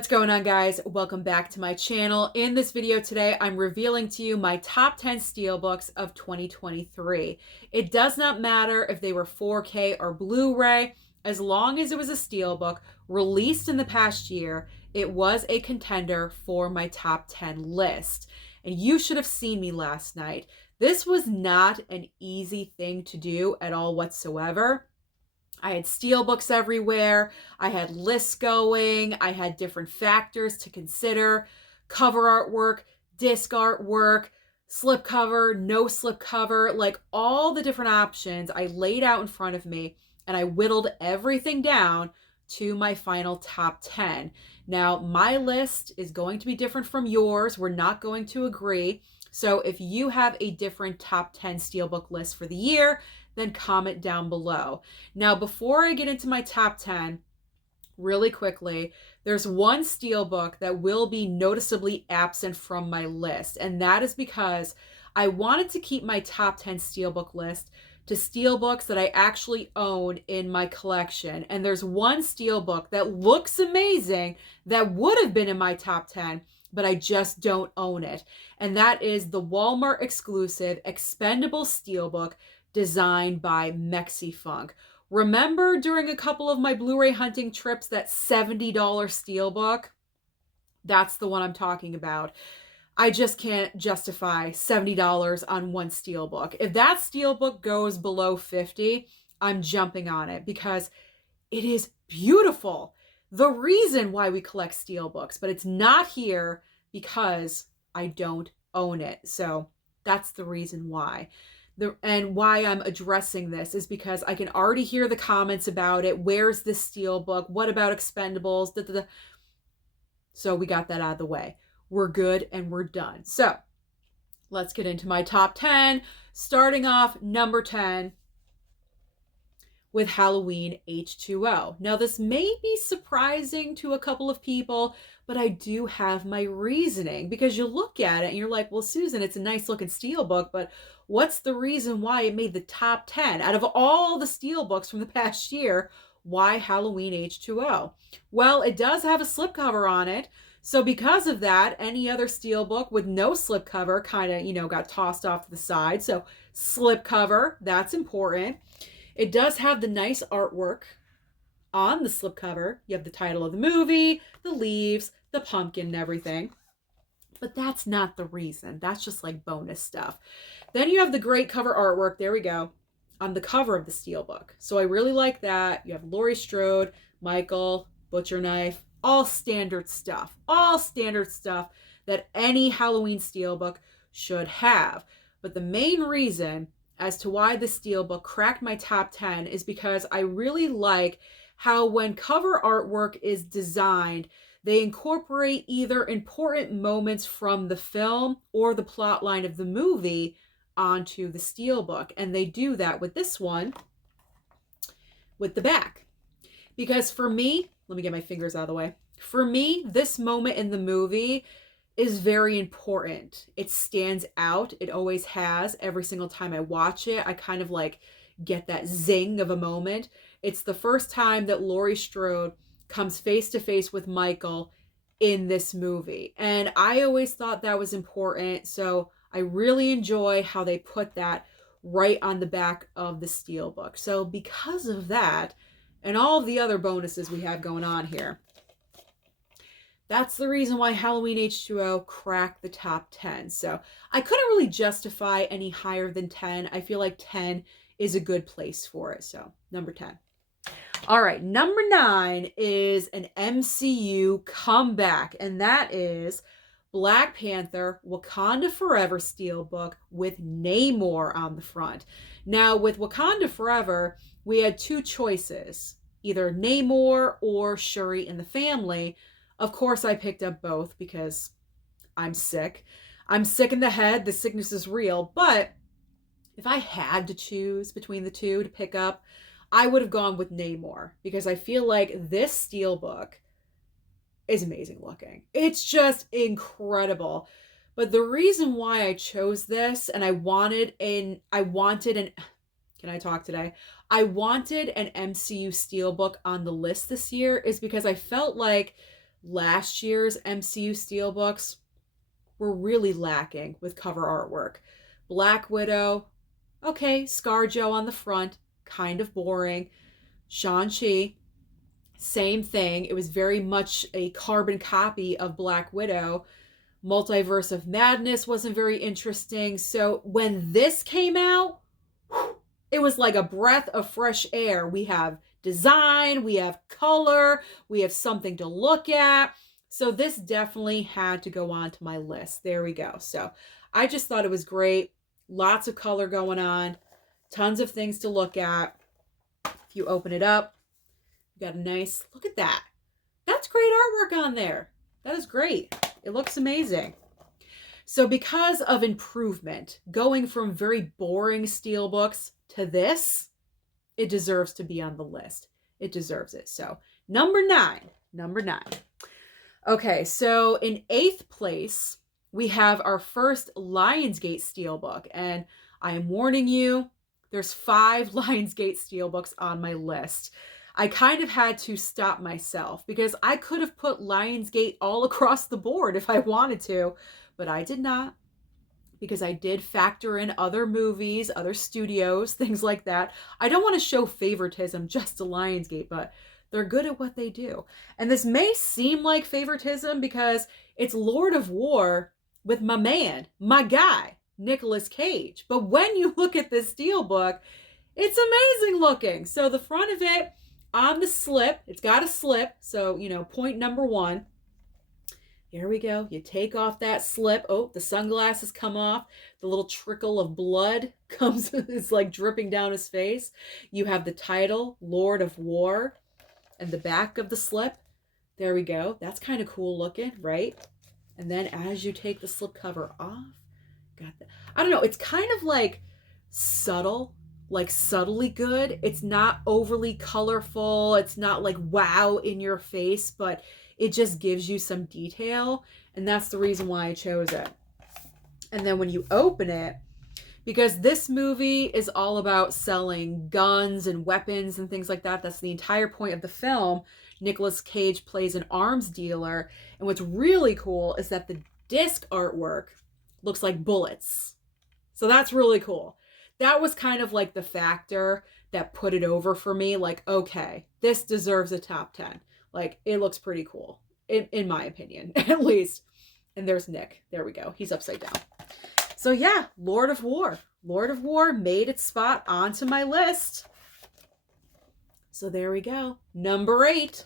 What's going on, guys? Welcome back to my channel. In this video today, I'm revealing to you my top 10 Steelbooks of 2023. It does not matter if they were 4K or Blu-ray, as long as it was a Steelbook released in the past year, it was a contender for my top 10 list. And you should have seen me last night. This was not an easy thing to do at all whatsoever. I had Steelbooks everywhere. I had lists going. I had different factors to consider. Cover artwork, disc artwork, slipcover, no slipcover, like all the different options I laid out in front of me, and I whittled everything down to my final top 10. Now, my list is going to be different from yours. We're not going to agree. So if you have a different top 10 Steelbook list for the year, then comment down below. Now, before I get into my top 10, really quickly, there's one Steelbook that will be noticeably absent from my list, and that is because I wanted to keep my top 10 Steelbook list to Steelbooks that I actually own in my collection. And there's one Steelbook that looks amazing that would have been in my top 10, but I just don't own it. And that is the Walmart exclusive expendable Steelbook designed by Mexifunk. Remember during a couple of my Blu-ray hunting trips that $70 Steelbook? That's the one I'm talking about. I just can't justify $70 on one Steelbook. If that Steelbook goes below $50, I'm jumping on it because it is beautiful. The reason why we collect Steelbooks, but it's not here because I don't own it. So that's the reason why. And why I'm addressing this is because I can already hear the comments about it. Where's this Steelbook? What about expendables? Da, da, da. So we got that out of the way. We're good and we're done. So let's get into my top 10. Starting off number 10 with Halloween H2O. Now, this may be surprising to a couple of people, but I do have my reasoning, because you look at it and you're like, well, Susan, it's a nice looking Steelbook, but what's the reason why it made the top 10? Out of all the Steelbooks from the past year, why Halloween H2O? Well, it does have a slipcover on it. So because of that, any other Steelbook with no slipcover kind of, got tossed off to the side. So slipcover, that's important. It does have the nice artwork on the slipcover. You have the title of the movie, the leaves, the pumpkin and everything. But that's not the reason. That's just like bonus stuff. Then you have the great cover artwork. There we go. On the cover of the Steelbook. So I really like that. You have Laurie Strode, Michael, Butcher Knife, all standard stuff. All standard stuff that any Halloween Steelbook should have. But the main reason as to why the Steelbook cracked my top 10 is because I really like how when cover artwork is designed, they incorporate either important moments from the film or the plot line of the movie onto the Steelbook. And they do that with this one, with the back. Because for me, let me get my fingers out of the way. For me, this moment in the movie is very important. It stands out. It always has. Every single time I watch it, I kind of like get that zing of a moment. It's the first time that Laurie Strode comes face to face with Michael in this movie. And I always thought that was important. So I really enjoy how they put that right on the back of the Steelbook. So because of that, and all of the other bonuses we have going on here, that's the reason why Halloween H2O cracked the top 10. So I couldn't really justify any higher than 10. I feel like 10 is a good place for it. So number 10. All right, number 9 is an MCU comeback, and that is Black Panther Wakanda Forever Steelbook with Namor on the front. Now, with Wakanda Forever, we had two choices, either Namor or Shuri and the Family. Of course, I picked up both because I'm sick. I'm sick in the head. The sickness is real. But if I had to choose between the two to pick up, I would have gone with Namor because I feel like this Steelbook is amazing looking. It's just incredible. But the reason why I chose this and I wanted an can I talk today? I wanted an MCU Steelbook on the list this year is because I felt like last year's MCU Steelbooks were really lacking with cover artwork. Black Widow, okay, ScarJo on the front, kind of boring. Shang-Chi, same thing. It was very much a carbon copy of Black Widow. Multiverse of Madness wasn't very interesting. So when this came out, it was like a breath of fresh air. We have design, we have color, we have something to look at. So this definitely had to go on to my list. There we go. So I just thought it was great. Lots of color going on. Tons of things to look at. If you open it up, you got a nice, look at that. That's great artwork on there. That is great. It looks amazing. So because of improvement, going from very boring Steelbooks to this, it deserves to be on the list. It deserves it. So number nine. Okay, so in 8th place, we have our first Lionsgate Steelbook. And I am warning you, there's 5 Lionsgate Steelbooks on my list. I kind of had to stop myself because I could have put Lionsgate all across the board if I wanted to, but I did not, because I did factor in other movies, other studios, things like that. I don't want to show favoritism just to Lionsgate, but they're good at what they do. And this may seem like favoritism because it's Lord of War with my man, my guy, Nicolas Cage. But when you look at this Steelbook, it's amazing looking. So the front of it, on the slip, it's got a slip. So, you know, point number 1. Here we go. You take off that slip. Oh, the sunglasses come off. The little trickle of blood comes, it's like dripping down his face. You have the title, Lord of War, and the back of the slip. There we go. That's kind of cool looking, right? And then as you take the slip cover off, got that. I don't know. It's kind of like subtle, like subtly good. It's not overly colorful. It's not like wow in your face, but it just gives you some detail. And that's the reason why I chose it. And then when you open it, because this movie is all about selling guns and weapons and things like that. That's the entire point of the film. Nicolas Cage plays an arms dealer. And what's really cool is that the disc artwork looks like bullets. So that's really cool. That was kind of like the factor that put it over for me. Like, okay, this deserves a top 10. Like, it looks pretty cool, in my opinion, at least. And there's Nick. There we go. He's upside down. So yeah, Lord of War. Lord of War made its spot onto my list. So there we go. Number 8.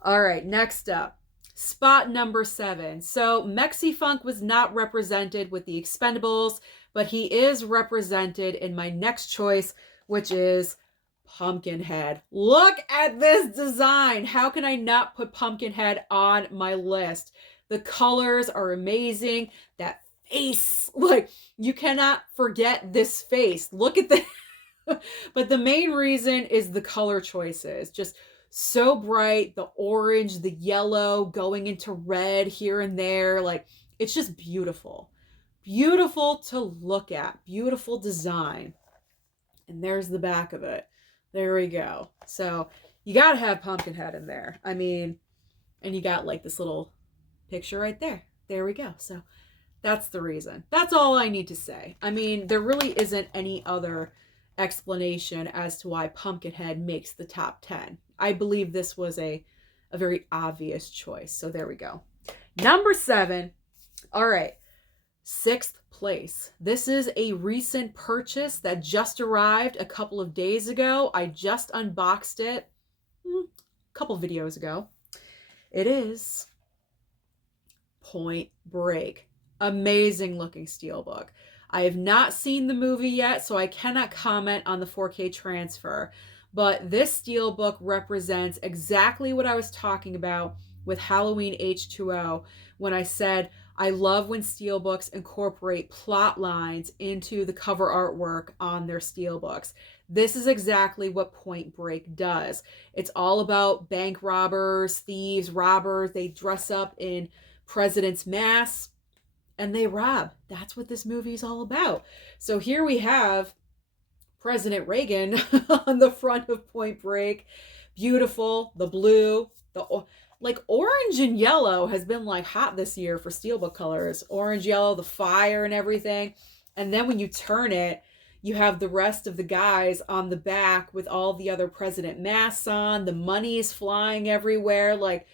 All right, next up. Spot number 7. So Mexi-Funk was not represented with the Expendables, but he is represented in my next choice, which is Pumpkinhead. Look at this design. How can I not put Pumpkinhead on my list? The colors are amazing. That face, like, you cannot forget this face. Look at the but the main reason is the color choices. Just so bright, the orange, the yellow going into red here and there. Like, it's just beautiful. Beautiful to look at. Beautiful design. And there's the back of it. There we go. So you got to have Pumpkinhead in there. I mean, and you got like this little picture right there. There we go. So that's the reason. That's all I need to say. I mean, there really isn't any other explanation as to why Pumpkinhead makes the top 10. I believe this was a very obvious choice. So there we go. Number 7. All right. 6th place. This is a recent purchase that just arrived a couple of days ago. I just unboxed it a couple videos ago. It is Point Break. Amazing looking Steelbook. I have not seen the movie yet, so I cannot comment on the 4K transfer. But this Steelbook represents exactly what I was talking about with Halloween H2O when I said I love when Steelbooks incorporate plot lines into the cover artwork on their Steelbooks. This is exactly what Point Break does. It's all about bank robbers, thieves, robbers. They dress up in president's masks and they rob. That's what this movie is all about. So here we have President Reagan on the front of Point Break. Beautiful, the blue, like orange and yellow has been like hot this year for Steelbook colors. Orange, yellow, the fire and everything. And then when you turn it, you have the rest of the guys on the back with all the other president masks on. The money is flying everywhere. Like,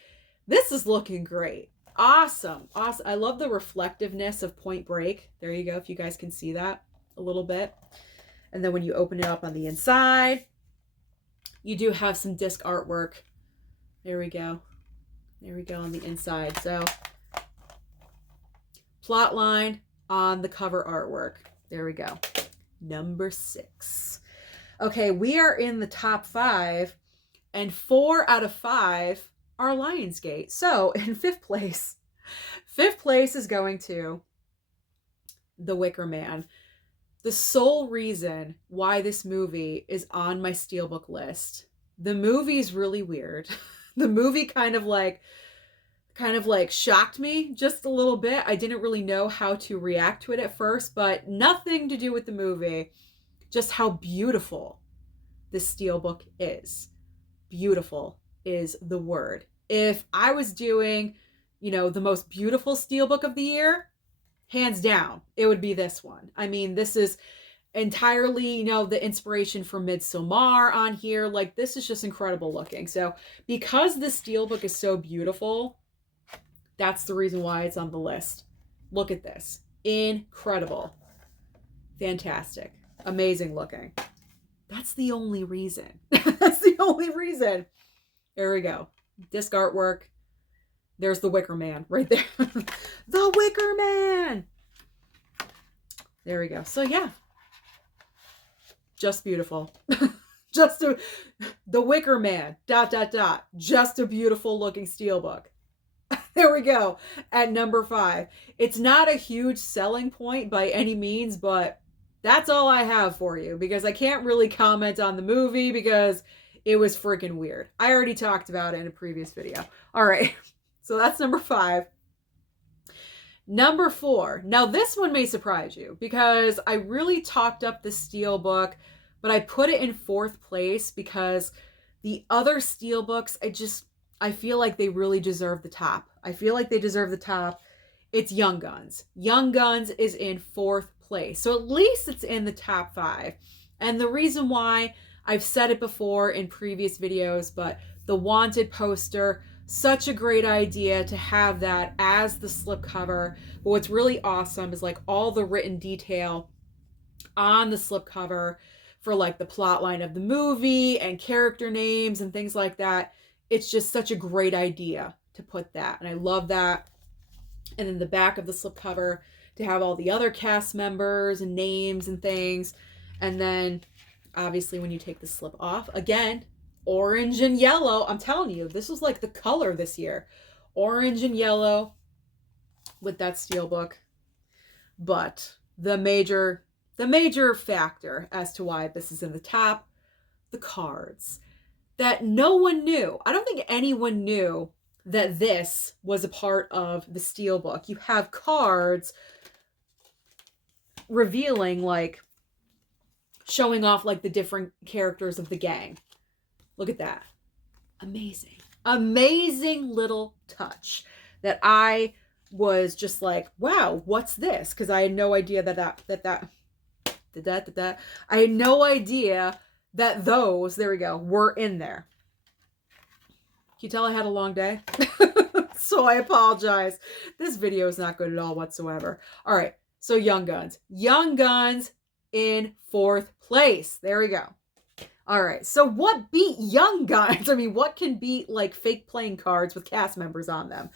this is looking great. Awesome. Awesome. I love the reflectiveness of Point Break. There you go, if you guys can see that a little bit. And then when you open it up on the inside, you do have some disc artwork. There we go. There we go on the inside. So, plot line on the cover artwork. There we go. Number 6. Okay, we are in the top 5, and 4 out of 5 are Lionsgate. So, in 5th place is going to The Wicker Man. The sole reason why this movie is on my Steelbook list, the movie's really weird. The movie kind of like shocked me just a little bit. I didn't really know how to react to it at first, but nothing to do with the movie, just how beautiful this Steelbook is. Beautiful is the word. If I was doing, the most beautiful Steelbook of the year, hands down, it would be this one. I mean, this is entirely, the inspiration for Midsommar on here. Like, this is just incredible looking. So because this Steelbook is so beautiful, that's the reason why it's on the list. Look at this. Incredible. Fantastic. Amazing looking. That's the only reason. That's the only reason. There we go. Disc artwork. There's the Wicker Man right there. The Wicker Man. There we go. So yeah. Just beautiful. The Wicker Man. ... Just a beautiful looking Steelbook. There we go. At number 5. It's not a huge selling point by any means, but that's all I have for you, because I can't really comment on the movie because it was freaking weird. I already talked about it in a previous video. All right. So that's number 5. Number 4. Now this one may surprise you because I really talked up the Steelbook, but I put it in 4th place because the other Steelbooks, I feel like they really deserve the top. I feel like they deserve the top. It's Young Guns. Young Guns is in 4th place. So at least it's in the top 5. And the reason why, I've said it before in previous videos, but the Wanted poster, such a great idea to have that as the slipcover. But what's really awesome is like all the written detail on the slipcover for like the plot line of the movie and character names and things like that. It's just such a great idea to put that. And I love that. And then the back of the slipcover to have all the other cast members and names and things. And then obviously when you take the slip off, again, orange and yellow. I'm telling you, this was like the color this year. Orange and yellow with that Steelbook. But the major factor as to why this is in the top, the cards. That no one knew. I don't think anyone knew that this was a part of the Steelbook. You have cards revealing, like, showing off, like, the different characters of the gang. Look at that. Amazing. Amazing little touch that I was just like, wow, what's this? Because I had no idea I had no idea that those, there we go, were in there. Can you tell I had a long day? So I apologize. This video is not good at all whatsoever. All right, so Young Guns. Young Guns in 4th place. There we go. All right, so what beat Young Guns? I mean, what can beat like fake playing cards with cast members on them?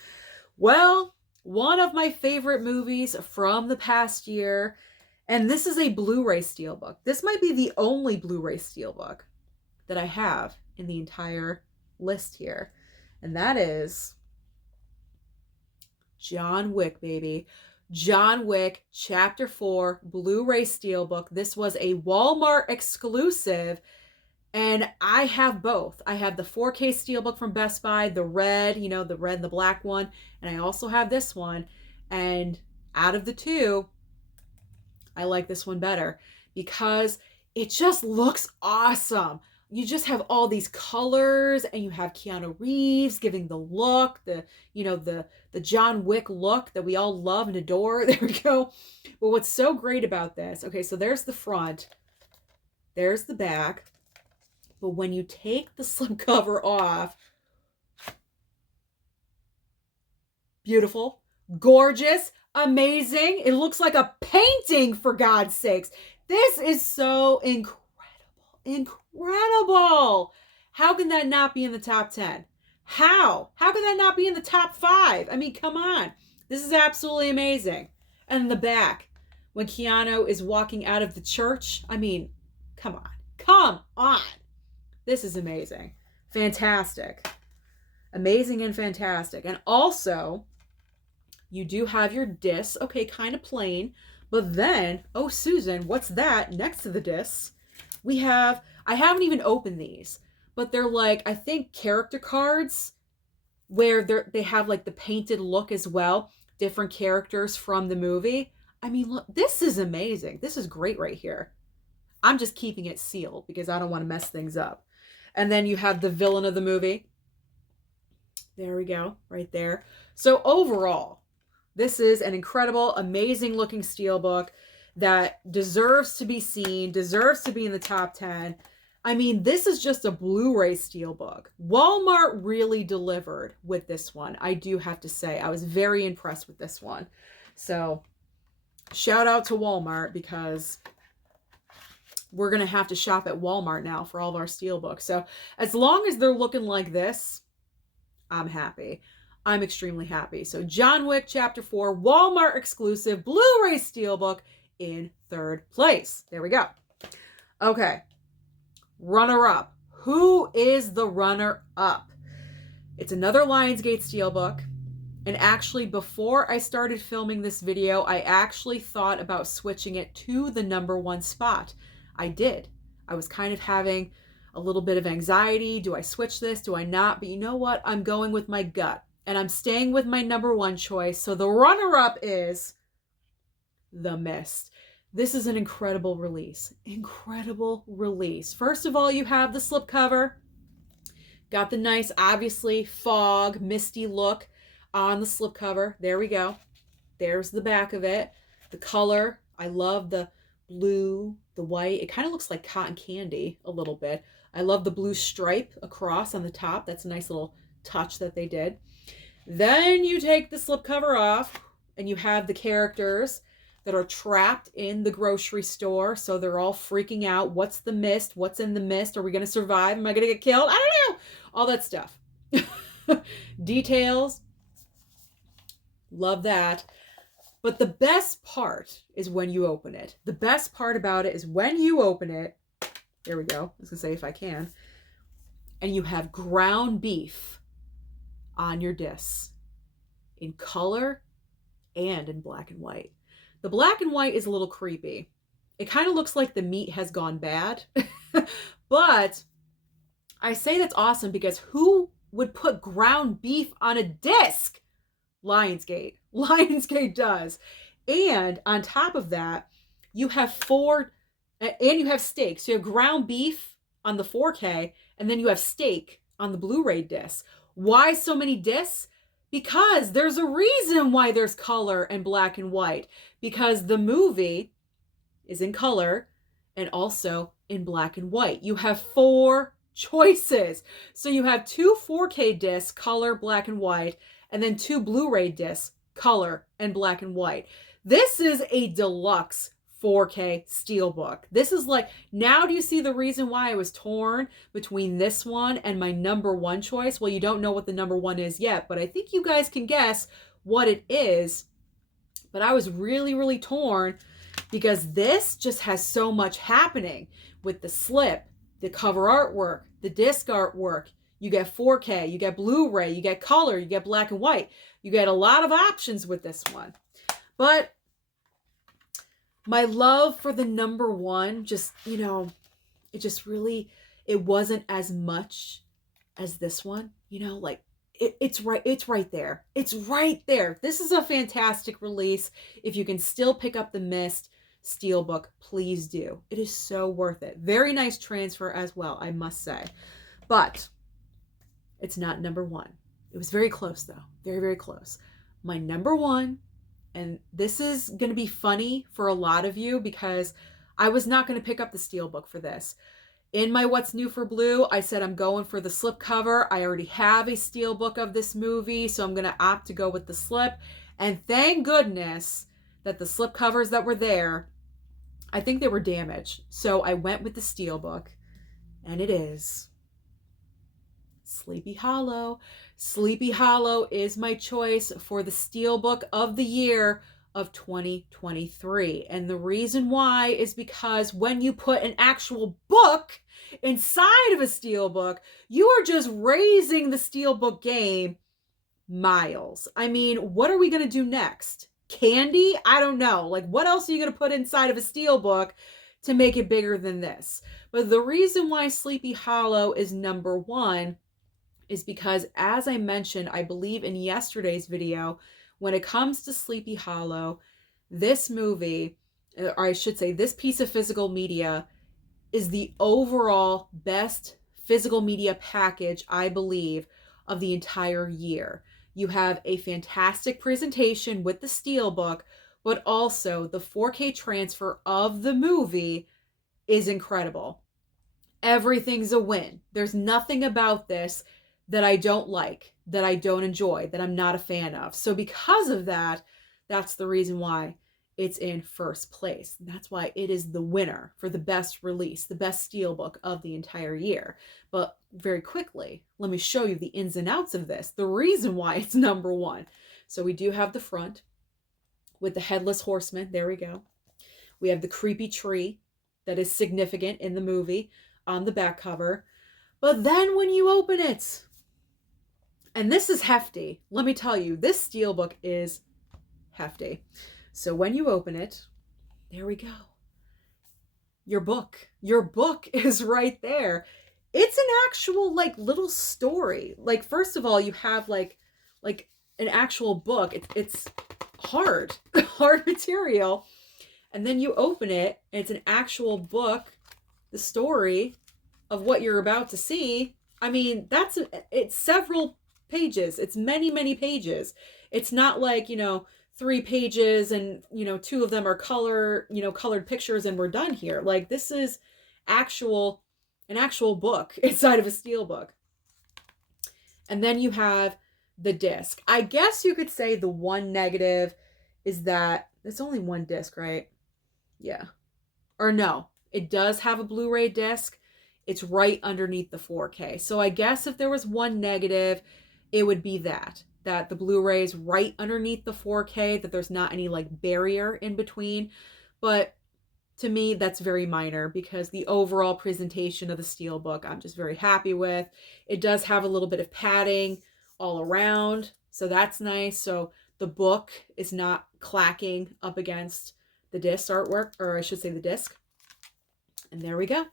Well, one of my favorite movies from the past year, and this is a Blu-ray Steelbook. This might be the only Blu-ray Steelbook that I have in the entire list here. And that is John Wick, baby. John Wick Chapter 4 Blu-ray Steelbook. This was a Walmart exclusive, and I have both. I have the 4K Steelbook from Best Buy, the red, the red and the black one, and I also have this one. And out of the two, I like this one better because it just looks awesome. you just have all these colors, and you have Keanu Reeves giving the look, the John Wick look that we all love and adore. There we go. But what's so great about this, okay, so there's the front, there's the back, but when you take the slipcover off, beautiful, gorgeous, amazing. It looks like a painting, for God's sakes. This is so incredible. Incredible. How can that not be in the top 10? How can that not be in the top 5? I mean, come on. This is absolutely amazing. And the back, when Keanu is walking out of the church, I mean, come on. Come on. This is amazing. Fantastic. Amazing and fantastic. And also, you do have your discs. Okay, kind of plain. But then, oh, Susan, what's that next to the discs? We have, I haven't even opened these, but they're like, I think character cards where they have like the painted look as well. Different characters from the movie. I mean, look, this is amazing. This is great right here. I'm just keeping it sealed because I don't want to mess things up. And then you have the villain of the movie. There we go, right there. So overall, this is an incredible, amazing looking Steelbook that deserves to be seen, deserves to be in the top 10. I mean, this is just a Blu-ray Steelbook. Walmart really delivered with this one. I do have to say, I was very impressed with this one. So shout out to Walmart, because we're going to have to shop at Walmart now for all of our Steelbooks. So as long as they're looking like this, I'm happy. I'm extremely happy. So John Wick Chapter 4, Walmart exclusive Blu-ray Steelbook in 3rd place. There we go. Okay. Runner-up. Who is the runner-up? It's another Lionsgate Steelbook. And actually, before I started filming this video, I actually thought about switching it to the #1 spot. I did. I was kind of having a little bit of anxiety. Do I switch this? Do I not? But you know what? I'm going with my gut. And I'm staying with my #1 choice. So the runner-up is The Mist. This is an incredible release. Incredible release. First of all, you have the slipcover. Got the nice, obviously, fog, misty look on the slipcover. There we go. There's the back of it. The color. I love the blue, the white. It kind of looks like cotton candy a little bit. I love the blue stripe across on the top. That's a nice little touch that they did. Then you take the slipcover off, and you have the characters that are trapped in the grocery store. So they're all freaking out. What's the mist? What's in the mist? Are we going to survive? Am I going to get killed? I don't know. All that stuff. Details. Love that. But the best part is when you open it. The best part about it is when you open it. There we go. I was going to say if I can. And you have ground beef on your discs in color and in black and white. The black and white is a little creepy. It kind of looks like the meat has gone bad. But I say that's awesome because who would put ground beef on a disc? Lionsgate. Lionsgate does. And on top of that, you have you have steak. So you have ground beef on the 4K, and then you have steak on the Blu-ray disc. Why so many discs? Because there's a reason why there's color and black and white. Because the movie is in color and also in black and white. You have 4 choices. So you have 2 4K discs, color, black and white, and then 2 Blu-ray discs, color, and black and white. This is a deluxe 4K Steelbook. This is like, now do you see the reason why I was torn between this one and my #1 choice? Well, you don't know what the #1 is yet, but I think you guys can guess what it is. But I was really, really torn because this just has so much happening with the slip, the cover artwork, the disc artwork. You get 4K, you get Blu-ray, you get color, you get black and white. You get a lot of options with this one. But my love for the #1 just, it just really, it wasn't as much as this one, like it's right there. It's right there. This is a fantastic release. If you can still pick up The Mist, Steelbook, please do. It is so worth it. Very nice transfer as well, I must say. But it's not number one. It was very close though. Very, very close. My number one, and this is going to be funny for a lot of you because I was not going to pick up the Steelbook for this. In my What's New for Blue, I said I'm going for the slipcover. I already have a Steelbook of this movie, so I'm going to opt to go with the slip. And thank goodness that the slipcovers that were there, I think they were damaged. So I went with the Steelbook, and it is Sleepy Hollow. Sleepy Hollow is my choice for the Steelbook of the year of 2023. And the reason why is because when you put an actual book inside of a Steelbook, you are just raising the Steelbook game miles. I mean, what are we going to do next? Candy? I don't know. Like, what else are you going to put inside of a Steelbook to make it bigger than this? But the reason why Sleepy Hollow is number one is because, as I mentioned, I believe in yesterday's video, when it comes to Sleepy Hollow, this movie, or I should say this piece of physical media, is the overall best physical media package, I believe, of the entire year. You have a fantastic presentation with the Steelbook, but also the 4K transfer of the movie is incredible. Everything's a win. There's nothing about this that I don't like, that I don't enjoy, that I'm not a fan of. So because of that, that's the reason why it's in first place. That's why it is the winner for the best release, the best Steelbook of the entire year. But very quickly, let me show you the ins and outs of this, the reason why it's number one. So we do have the front with the headless horseman. There we go. We have the creepy tree that is significant in the movie on the back cover. But then when you open it, and this is hefty, let me tell you, this Steelbook is hefty. So when you open it, there we go. Your book is right there. It's an actual like little story. Like, first of all, you have like an actual book. It's hard material. And then you open it and it's an actual book, the story of what you're about to see. I mean, it's several pages. It's many, many pages. It's not like, 3 pages and, 2 of them are colored pictures and we're done here. Like, this is an actual book inside of a Steelbook. And then you have the disc. I guess you could say the one negative is that it's only one disc, right? Yeah. Or no, it does have a Blu-ray disc. It's right underneath the 4K. So I guess if there was one negative, it would be that the Blu-ray is right underneath the 4K, that there's not any like barrier in between. But to me, that's very minor because the overall presentation of the Steelbook, I'm just very happy with. It does have a little bit of padding all around, so that's nice. So the book is not clacking up against the disc artwork, or I should say the disc. And there we go.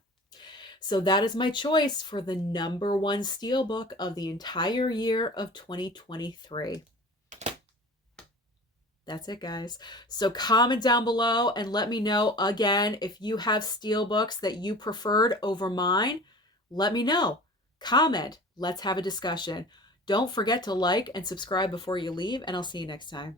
So that is my choice for the number one Steelbook of the entire year of 2023. That's it, guys. So comment down below and let me know, again, if you have Steelbooks that you preferred over mine. Let me know. Comment. Let's have a discussion. Don't forget to like and subscribe before you leave, and I'll see you next time.